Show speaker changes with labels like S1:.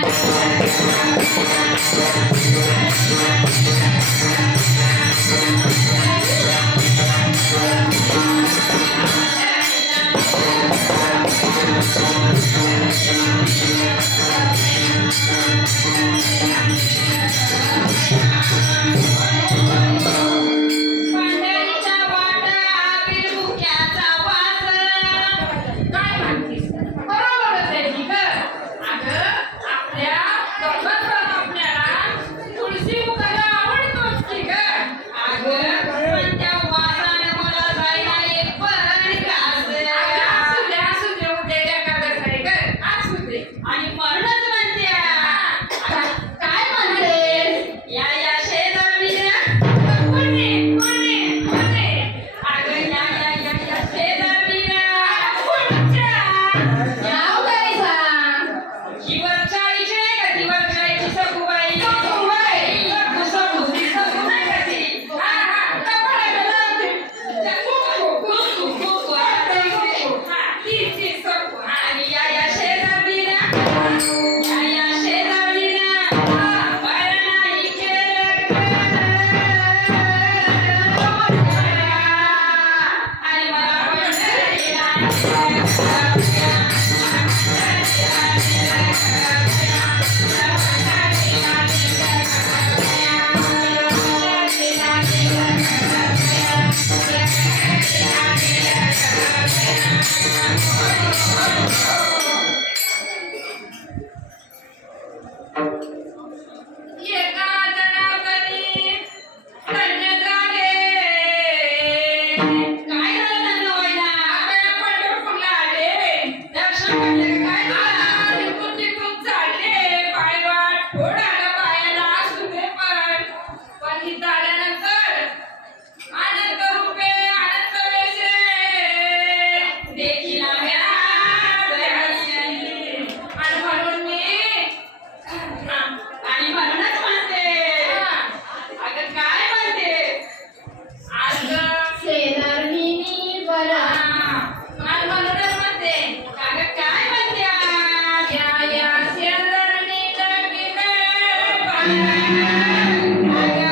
S1: Thank you. Amen.